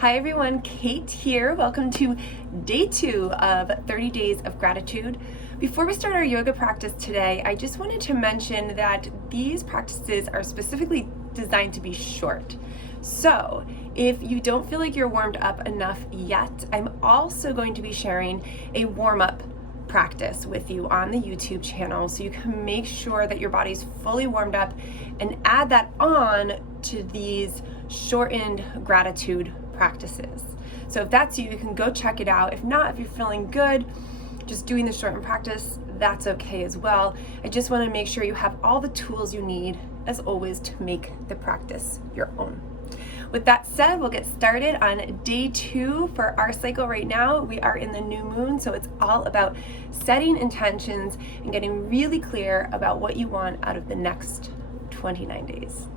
Hi everyone, Kate here. Welcome to day 2 of 30 Days of Gratitude. Before we start our yoga practice today, I just wanted to mention that these practices are specifically designed to be short. So if you don't feel like you're warmed up enough yet, I'm also going to be sharing a warm-up practice with you on the YouTube channel so you can make sure that your body's fully warmed up and add that on to these shortened gratitude practices. So if that's you, you can go check it out. If not, if you're feeling good, just doing the shortened practice, that's okay as well. I just want to make sure you have all the tools you need, as always, to make the practice your own. With that said, we'll get started on day 2 for our cycle right now. We are in the new moon, so it's all about setting intentions and getting really clear about what you want out of the next 29 days.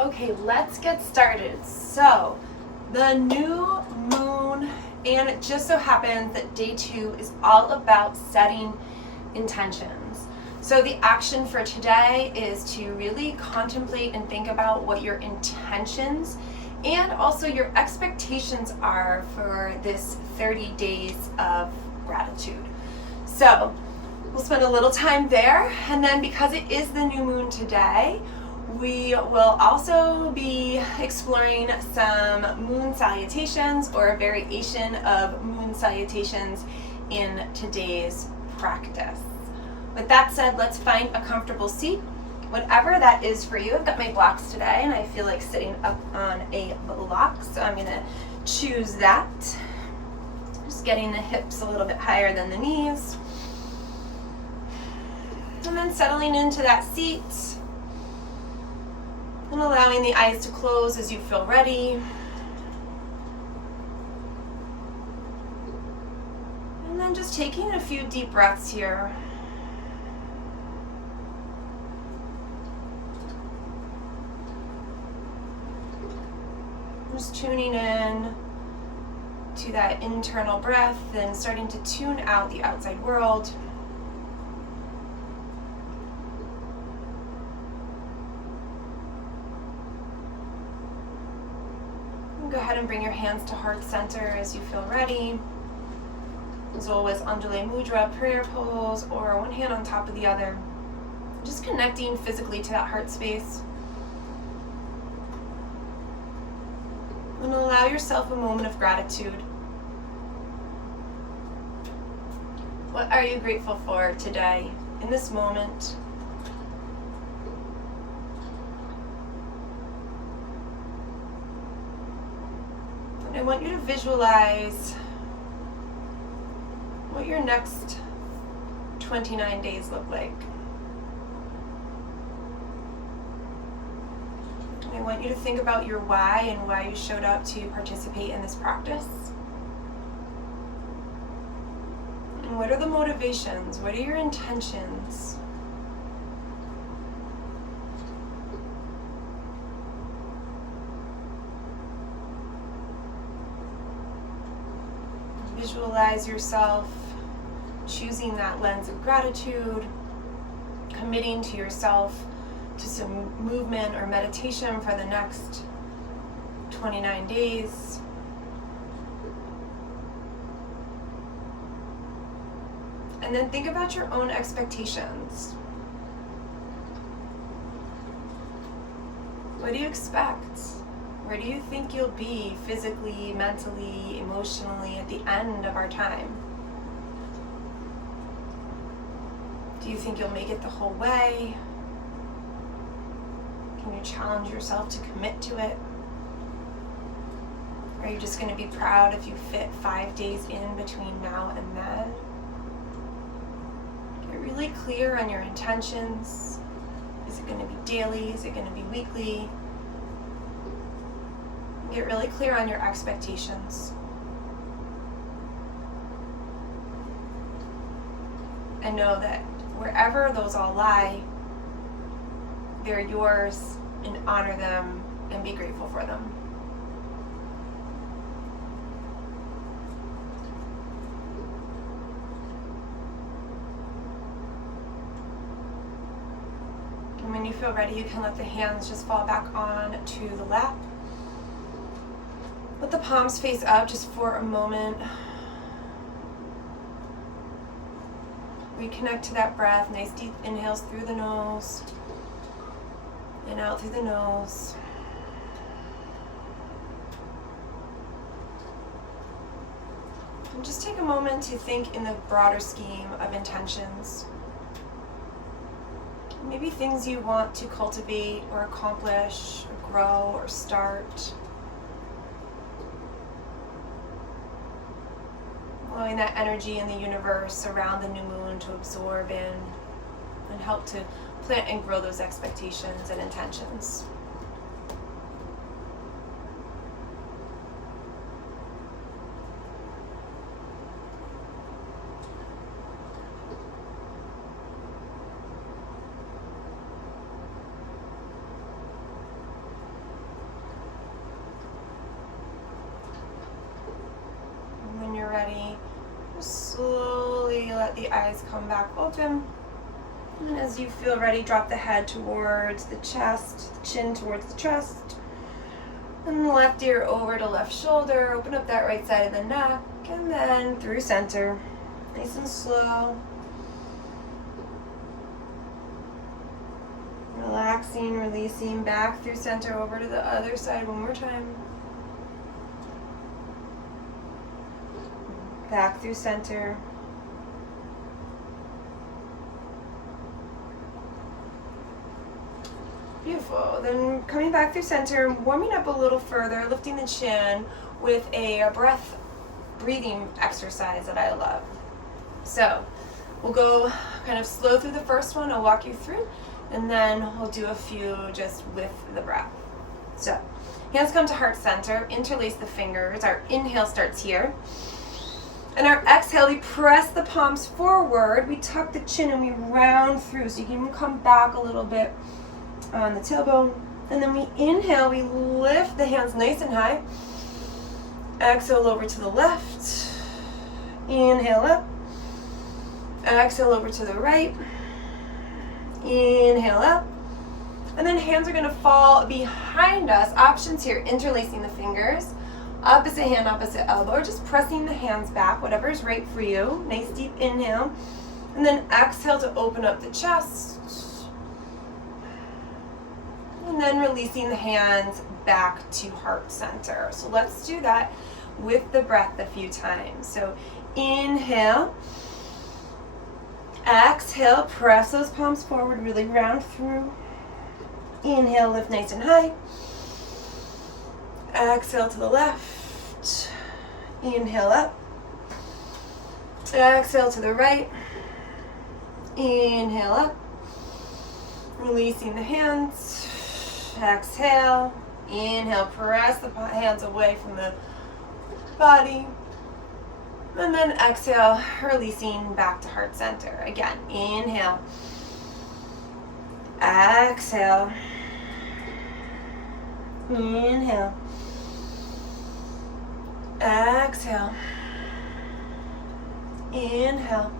Okay, let's get started. So, the new moon, and it just so happens that day 2 is all about setting intentions. So the action for today is to really contemplate and think about what your intentions and also your expectations are for this 30 days of gratitude. So we'll spend a little time there, and then because it is the new moon today, we will also be exploring some moon salutations or a variation of moon salutations in today's practice. With that said, let's find a comfortable seat, whatever that is for you. I've got my blocks today and I feel like sitting up on a block, so I'm gonna choose that. Just getting the hips a little bit higher than the knees. And then settling into that seat. And allowing the eyes to close as you feel ready. And then just taking a few deep breaths here. Just tuning in to that internal breath and starting to tune out the outside world. Go ahead and bring your hands to heart center as you feel ready. As always, Anjali Mudra, prayer pose, or one hand on top of the other. Just connecting physically to that heart space. And allow yourself a moment of gratitude. What are you grateful for today, in this moment? I want you to visualize what your next 29 days look like. And I want you to think about your why and why you showed up to participate in this practice. And what are the motivations? What are your intentions? Visualize yourself choosing that lens of gratitude, committing to yourself to some movement or meditation for the next 29 days. And then think about your own expectations. What do you expect? Where do you think you'll be physically, mentally, emotionally at the end of our time? Do you think you'll make it the whole way? Can you challenge yourself to commit to it? Are you just going to be proud if you fit 5 days in between now and then? Get really clear on your intentions. Is it going to be daily? Is it going to be weekly? Get really clear on your expectations. And know that wherever those all lie, they're yours, and honor them and be grateful for them. And when you feel ready, you can let the hands just fall back on to the lap. Let the palms face up just for a moment. Reconnect to that breath. Nice deep inhales through the nose and out through the nose. And just take a moment to think in the broader scheme of intentions. Maybe things you want to cultivate or accomplish or grow or start. Allowing that energy in the universe around the new moon to absorb in and help to plant and grow those expectations and intentions. And when you're ready, slowly let the eyes come back open. And as you feel ready, drop the head towards the chest, the chin towards the chest. And the left ear over to left shoulder. Open up that right side of the neck. And then through center. Nice and slow. Relaxing, releasing, back through center over to the other side one more time. Back through center. Beautiful. Then coming back through center, warming up a little further, lifting the chin with a breathing exercise that I love. So we'll go kind of slow through the first one. I'll walk you through, and then we'll do a few just with the breath. So hands come to heart center, interlace the fingers. Our inhale starts here. And our exhale, we press the palms forward, we tuck the chin and we round through. So you can even come back a little bit on the tailbone. And then we inhale, we lift the hands nice and high. Exhale over to the left. Inhale up. Exhale over to the right. Inhale up. And then hands are going to fall behind us. Options here, interlacing the fingers. Opposite hand, opposite elbow, or just pressing the hands back, whatever is right for you. Nice deep inhale. And then exhale to open up the chest. And then releasing the hands back to heart center. So let's do that with the breath a few times. So inhale. Exhale, press those palms forward, really round through. Inhale, lift nice and high. Exhale to the left. Inhale up. Exhale to the right. Inhale up. Releasing the hands. Exhale. Inhale, press the hands away from the body. And then exhale, releasing back to heart center. Again, inhale. Exhale. Inhale. Exhale. Inhale.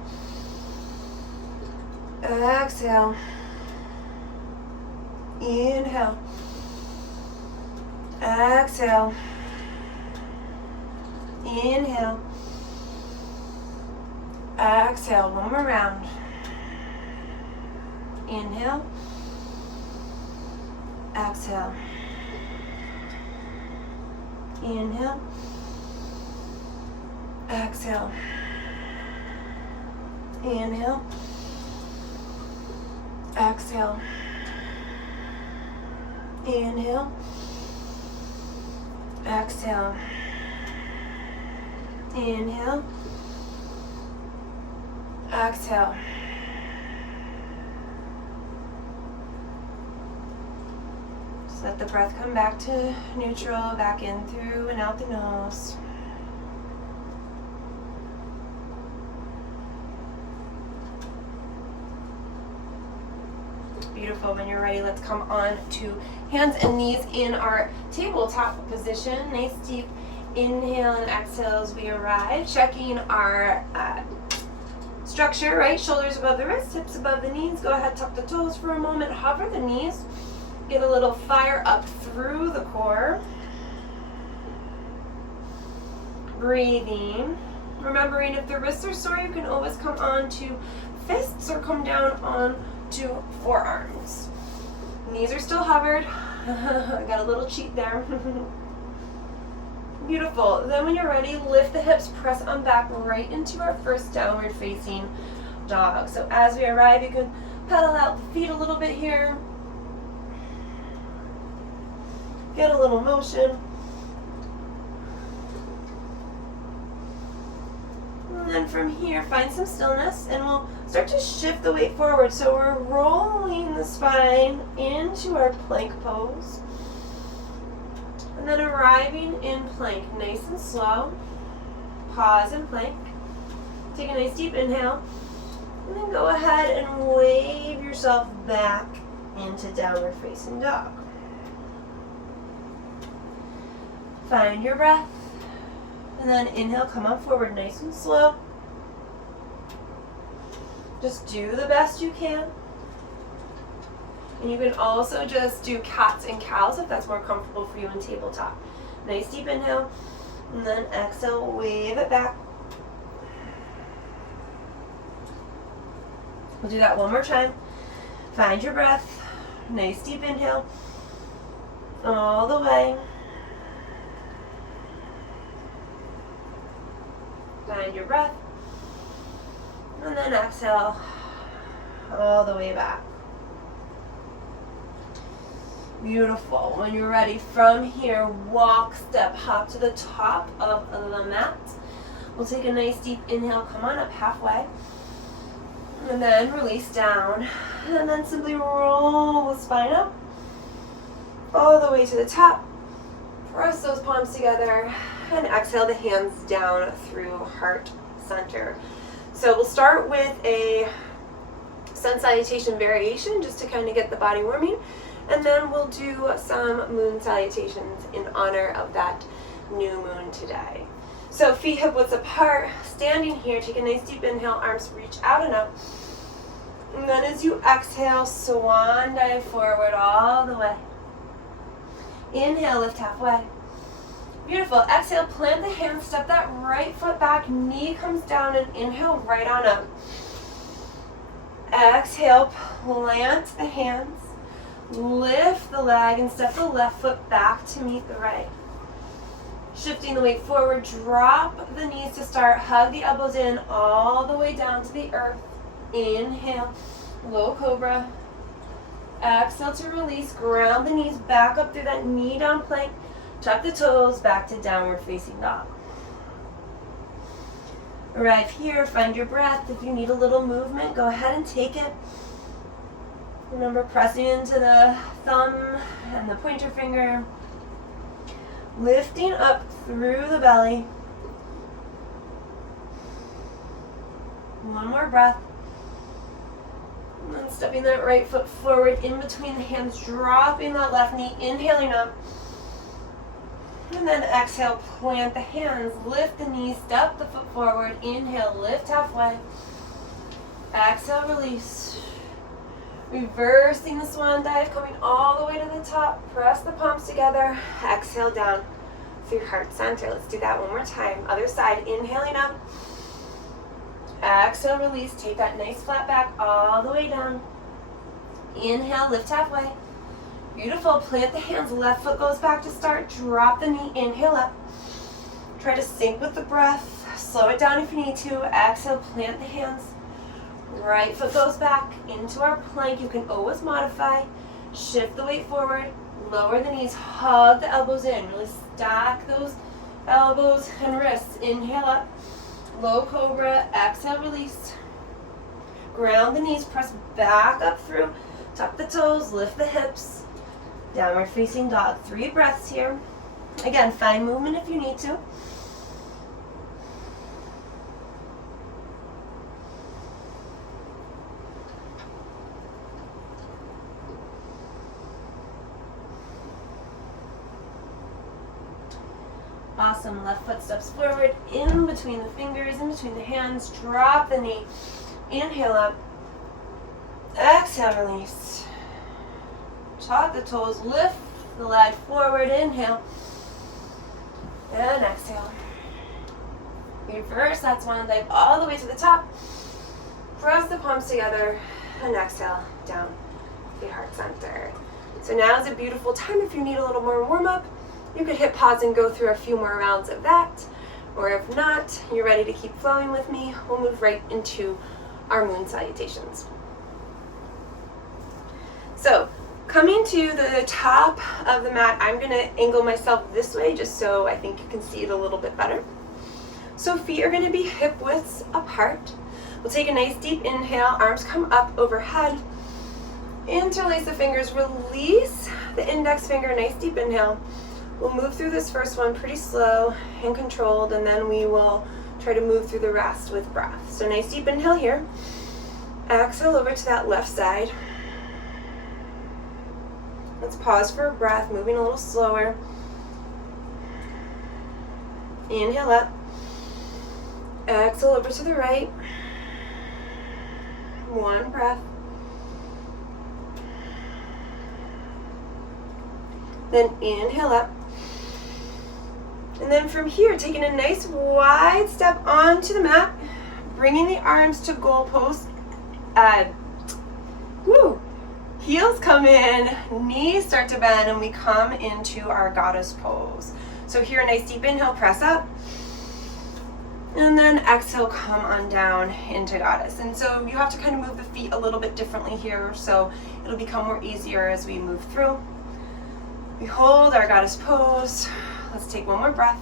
Exhale. Inhale. Exhale. Inhale. Exhale. One more round. Inhale. Exhale. Inhale. Exhale. Inhale. Exhale. Inhale. Exhale. Inhale. Exhale. Just let the breath come back to neutral, back in through and out the nose. Beautiful. Beautiful. When you're ready, let's come on to hands and knees in our tabletop position. Nice deep inhale and exhale as we arrive. Checking our structure, right? Shoulders above the wrists, hips above the knees. Go ahead, tuck the toes for a moment. Hover the knees. Get a little fire up through the core. Breathing. Remembering if the wrists are sore, you can always come on to fists or come down on to forearms. Knees are still hovered. I got a little cheat there. Beautiful. Then when you're ready, lift the hips, press on back right into our first downward facing dog. So as we arrive, you can pedal out the feet a little bit here. Get a little motion. And then from here, find some stillness, and we'll start to shift the weight forward. So we're rolling the spine into our plank pose. And then arriving in plank, nice and slow. Pause in plank. Take a nice deep inhale. And then go ahead and wave yourself back into downward facing dog. Find your breath. And then inhale, come on forward, nice and slow. Just do the best you can. And you can also just do cats and cows if that's more comfortable for you in tabletop. Nice deep inhale. And then exhale, wave it back. We'll do that one more time. Find your breath. Nice deep inhale. All the way. Find your breath. And then exhale all the way back. Beautiful. When you're ready, from here, walk, step, hop to the top of the mat. We'll take a nice deep inhale, come on up halfway. And then release down. And then simply roll the spine up all the way to the top. Press those palms together. And exhale the hands down through heart center. So we'll start with a sun salutation variation just to kind of get the body warming. And then we'll do some moon salutations in honor of that new moon today. So feet hip width apart, standing here, take a nice deep inhale, arms reach out and up. And then as you exhale, swan dive forward all the way. Inhale, lift halfway. Beautiful. Exhale, plant the hands, step that right foot back, knee comes down, and inhale right on up. Exhale, plant the hands, lift the leg, and step the left foot back to meet the right. Shifting the weight forward, drop the knees to start, hug the elbows in all the way down to the earth. Inhale, low cobra. Exhale to release, ground the knees back up through that knee down plank. Tuck the toes back to downward facing dog. Arrive here, find your breath. If you need a little movement, go ahead and take it. Remember pressing into the thumb and the pointer finger. Lifting up through the belly. One more breath. And then stepping that right foot forward in between the hands, dropping that left knee, inhaling up. And then exhale, plant the hands, lift the knees, step the foot forward, inhale, lift halfway. Exhale, release. Reversing the swan dive, coming all the way to the top. Press the palms together, exhale down through heart center. Let's do that one more time. Other side, inhaling up. Exhale, release, take that nice flat back all the way down. Inhale, lift halfway. Beautiful, plant the hands, left foot goes back to start, drop the knee, inhale up. Try to sync with the breath, slow it down if you need to. Exhale, plant the hands. Right foot goes back into our plank. You can always modify. Shift the weight forward, lower the knees, hug the elbows in. Really stack those elbows and wrists. Inhale up, low cobra, exhale, release. Ground the knees, press back up through, tuck the toes, lift the hips. Downward facing dog. 3 breaths here. Again, find movement if you need to. Awesome. Left foot steps forward, in between the fingers, in between the hands. Drop the knee. Inhale up. Exhale, release. Tuck the toes, lift the leg forward. Inhale. And exhale. Reverse that swan leg all the way to the top. Press the palms together and exhale down the heart center. So now is a beautiful time. If you need a little more warm-up, you could hit pause and go through a few more rounds of that. Or if not, you're ready to keep flowing with me, we'll move right into our moon salutations. So coming to the top of the mat, I'm going to angle myself this way just so I think you can see it a little bit better. So feet are going to be hip widths apart. We'll take a nice deep inhale, arms come up overhead. Interlace the fingers, release the index finger, nice deep inhale. We'll move through this first one pretty slow and controlled, and then we will try to move through the rest with breath. So nice deep inhale here. Exhale over to that left side. Let's pause for a breath, moving a little slower. Inhale up. Exhale over to the right. One breath. Then inhale up. And then from here, taking a nice wide step onto the mat, bringing the arms to goalpost. Heels come in, knees start to bend, and we come into our goddess pose. So here, a nice deep inhale, press up. And then exhale, come on down into goddess. And so you have to kind of move the feet a little bit differently here, so it'll become more easier as we move through. We hold our goddess pose. Let's take one more breath.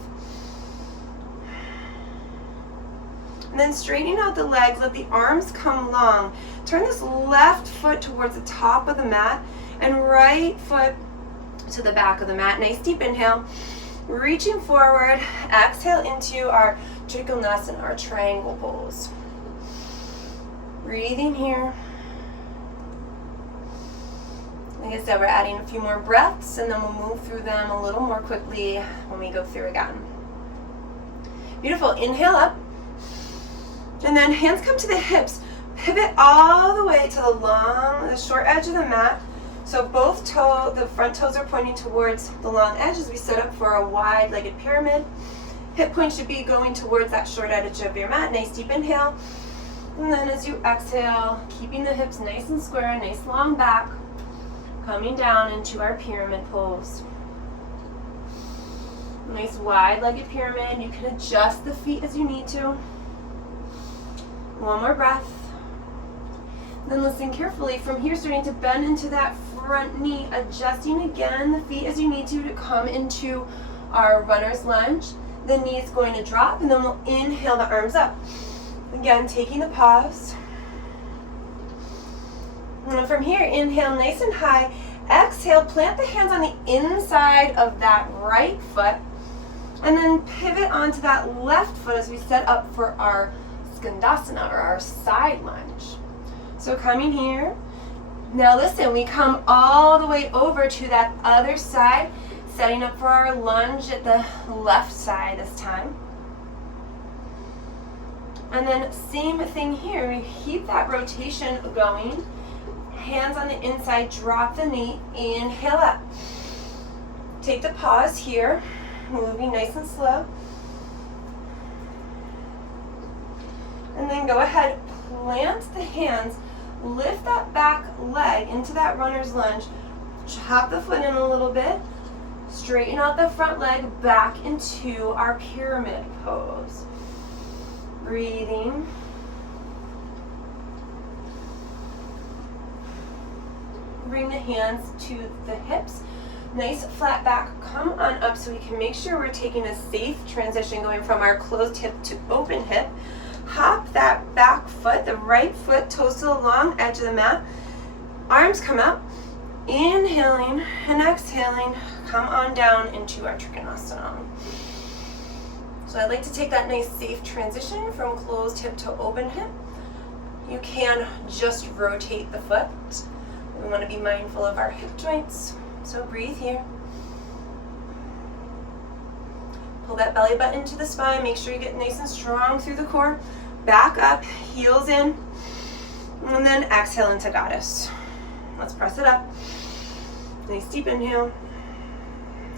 And then straightening out the legs, let the arms come long. Turn this left foot towards the top of the mat and right foot to the back of the mat. Nice deep inhale. Reaching forward, exhale into our Trikonasana, our triangle pose. Breathing here. Like I said, we're adding a few more breaths and then we'll move through them a little more quickly when we go through again. Beautiful. Inhale up. And then hands come to the hips. Pivot all the way to the short edge of the mat. So both the front toes are pointing towards the long edge as we set up for a wide-legged pyramid. Hip points should be going towards that short edge of your mat. Nice deep inhale. And then as you exhale, keeping the hips nice and square, nice long back, coming down into our pyramid pose. Nice wide-legged pyramid. You can adjust the feet as you need to. One more breath. Then listen carefully. From here, starting to bend into that front knee, adjusting again the feet as you need to come into our runner's lunge. The knee is going to drop, and then we'll inhale the arms up. Again, taking the pause. And from here, inhale nice and high. Exhale, plant the hands on the inside of that right foot, and then pivot onto that left foot as we set up for our Skandasana, or our side lunge. So coming here. Now listen, we come all the way over to that other side, setting up for our lunge at the left side this time. And then same thing here, we keep that rotation going. Hands on the inside, drop the knee, inhale up. Take the pause here, moving nice and slow. And then go ahead, plant the hands, lift that back leg into that runner's lunge, chop the foot in a little bit, straighten out the front leg back into our pyramid pose. Breathing. Bring the hands to the hips. Nice flat back, come on up so we can make sure we're taking a safe transition going from our closed hip to open hip. Hop that back foot, the right foot, toes to the long edge of the mat. Arms come up, inhaling and exhaling, come on down into our Trikonasana. So I'd like to take that nice safe transition from closed hip to open hip. You can just rotate the foot. We want to be mindful of our hip joints. So breathe here. Pull that belly button to the spine. Make sure you get nice and strong through the core. Back up, heels in, and then exhale into goddess. Let's press it up. Nice deep inhale,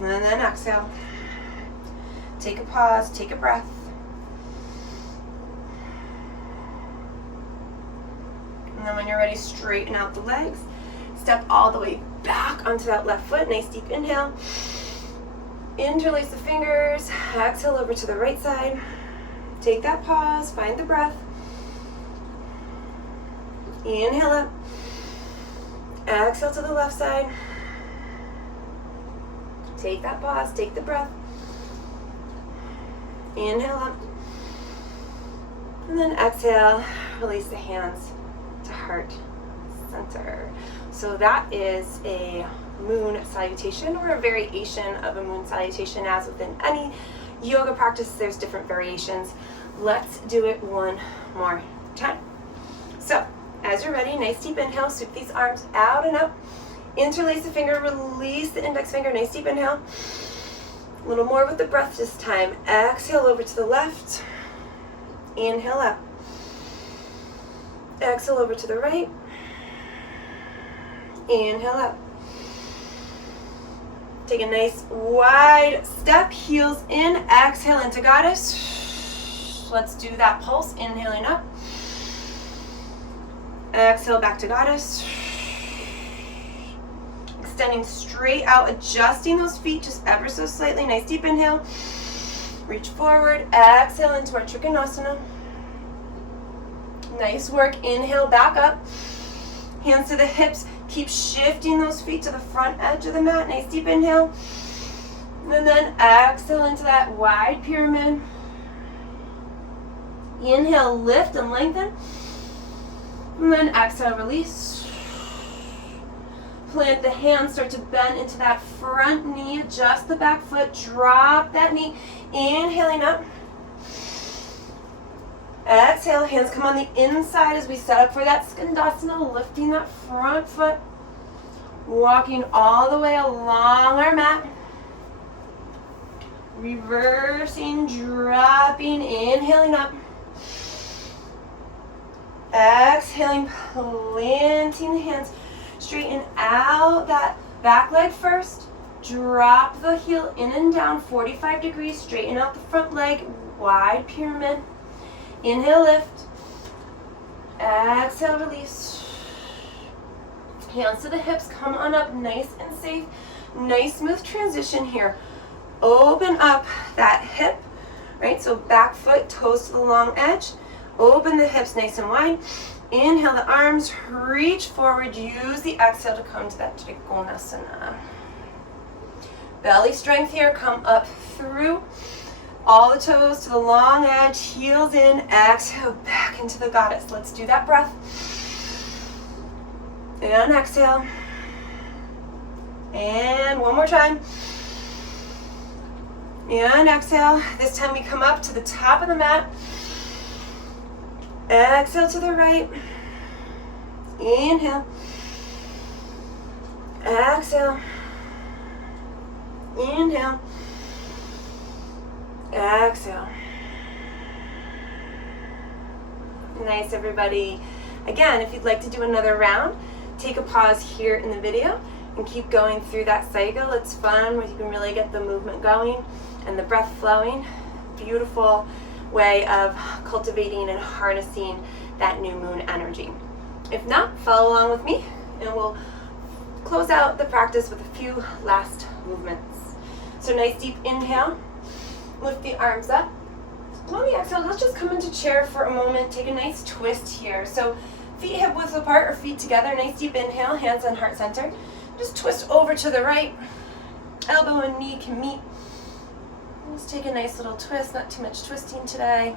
and then exhale. Take a pause, take a breath. And then when you're ready, straighten out the legs. Step all the way back onto that left foot. Nice deep inhale. Interlace the fingers. Exhale over to the right side. Take that pause, find the breath. Inhale up. Exhale to the left side. Take that pause, take the breath. Inhale up. And then exhale, release the hands to heart center. So that is a moon salutation, or a variation of a moon salutation. As within any yoga practice, there's different variations. Let's do it one more time. So as you're ready, nice deep inhale, sweep these arms out and up. Interlace the finger, release the index finger, nice deep inhale. A little more with the breath this time. Exhale over to the left. Inhale up. Exhale over to the right. Inhale up. Take a nice wide step, heels in, exhale into goddess. Let's do that pulse, inhaling up. Exhale back to goddess. Extending straight out, adjusting those feet just ever so slightly. Nice deep inhale. Reach forward, exhale into our Trikonasana. Nice work, inhale back up. Hands to the hips. Keep shifting those feet to the front edge of the mat. Nice deep inhale. And then exhale into that wide pyramid. Inhale, lift and lengthen. And then exhale, release. Plant the hands, start to bend into that front knee. Adjust the back foot, drop that knee. Inhaling up. Exhale, hands come on the inside as we set up for that Skandasana, lifting that front foot. Walking all the way along our mat. Reversing, dropping, inhaling up. Exhaling, planting the hands. Straighten out that back leg first. Drop the heel in and down 45 degrees. Straighten out the front leg, wide pyramid. Inhale, lift. Exhale, release. Hands to the hips, come on up, nice and safe. Nice smooth transition here. Open up that hip, right? So back foot, toes to the long edge. Open the hips nice and wide. Inhale the arms, reach forward. Use the exhale to come to that Trikonasana. Belly strength here, come up through. All the toes to the long edge, heels in, exhale back into the goddess. Let's do that breath. And exhale. And one more time. And exhale. This time we come up to the top of the mat. Exhale to the right. Inhale. Exhale. Inhale. Exhale. Nice, everybody. Again, if you'd like to do another round, take a pause here in the video and keep going through that cycle. It's fun where you can really get the movement going and the breath flowing. Beautiful way of cultivating and harnessing that new moon energy. If not, follow along with me and we'll close out the practice with a few last movements. So nice deep inhale. Lift the arms up. On the exhale, let's just come into chair for a moment. Take a nice twist here. So feet hip width apart or feet together. Nice deep inhale, hands on heart center. Just twist over to the right. Elbow and knee can meet. Let's take a nice little twist, not too much twisting today.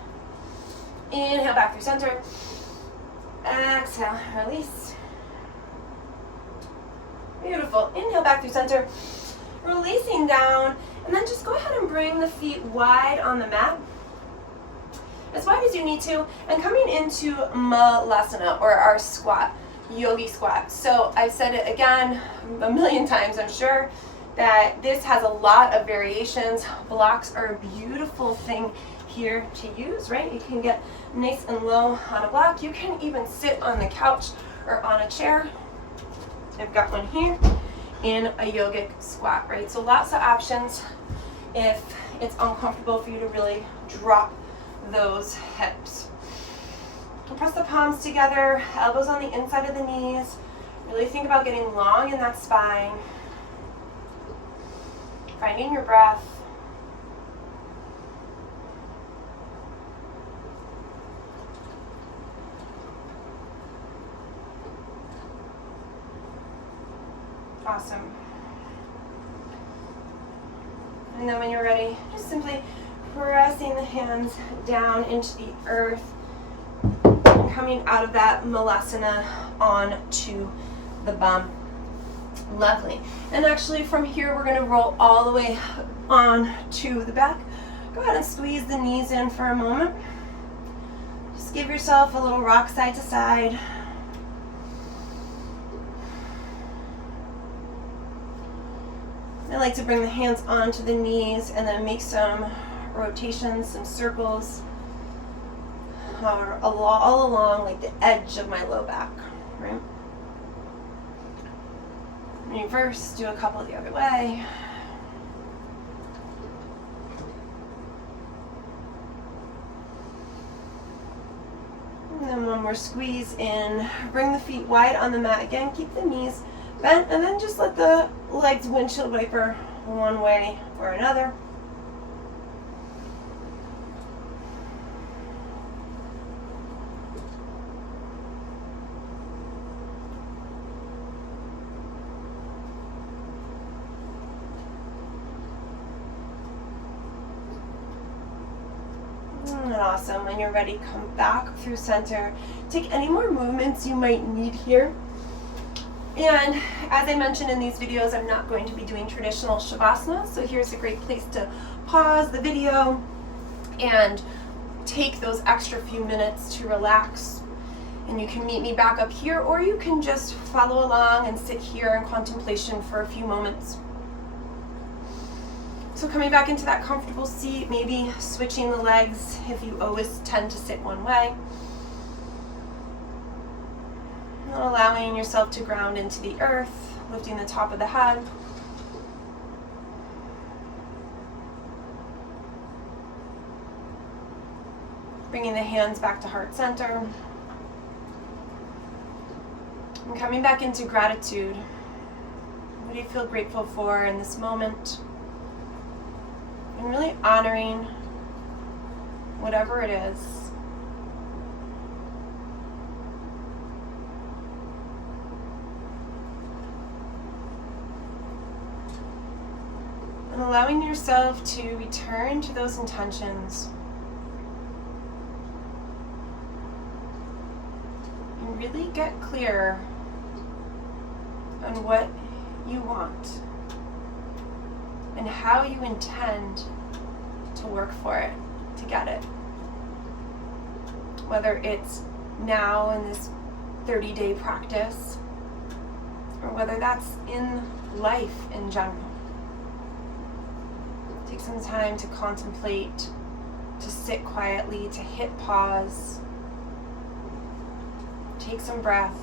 Inhale back through center. Exhale, release. Beautiful. Inhale back through center. Releasing down. And then just go ahead and bring the feet wide on the mat, as wide as you need to, and coming into Malasana, or our squat, yogi squat. So I've said it again a million times, I'm sure, that this has a lot of variations. Blocks are a beautiful thing here to use, right? You can get nice and low on a block. You can even sit on the couch or on a chair. I've got one here in a yogic squat, right? So lots of options if it's uncomfortable for you to really drop those hips. And press the palms together, elbows on the inside of the knees. Really think about getting long in that spine. Finding your breath. Awesome. And then when you're ready, just simply pressing the hands down into the earth and coming out of that malasana onto the bum. Lovely. And actually from here we're going to roll all the way on to the back. Go ahead and squeeze the knees in for a moment. Just give yourself a little rock side to side. I like to bring the hands onto the knees and then make some rotations, some circles all along like the edge of my low back, right? Reverse, do a couple the other way. And then one more squeeze in. Bring the feet wide on the mat again. Keep the knees bent, and then just let the legs windshield wiper one way or another. Awesome. When you're ready, come back through center. Take any more movements you might need here. And as I mentioned in these videos, I'm not going to be doing traditional shavasana, so here's a great place to pause the video and take those extra few minutes to relax. And you can meet me back up here, or you can just follow along and sit here in contemplation for a few moments. So coming back into that comfortable seat, maybe switching the legs if you always tend to sit one way. And allowing yourself to ground into the earth, lifting the top of the head. Bringing the hands back to heart center. And coming back into gratitude. What do you feel grateful for in this moment? And really honoring whatever it is. And allowing yourself to return to those intentions. And really get clear on what you want and how you intend to work for it, to get it. Whether it's now in this 30-day practice, or whether that's in life in general. Take some time to contemplate, to sit quietly, to hit pause. Take some breath.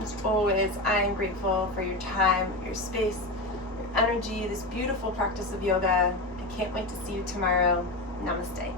As always, I am grateful for your time, your space, your energy, this beautiful practice of yoga. I can't wait to see you tomorrow. Namaste.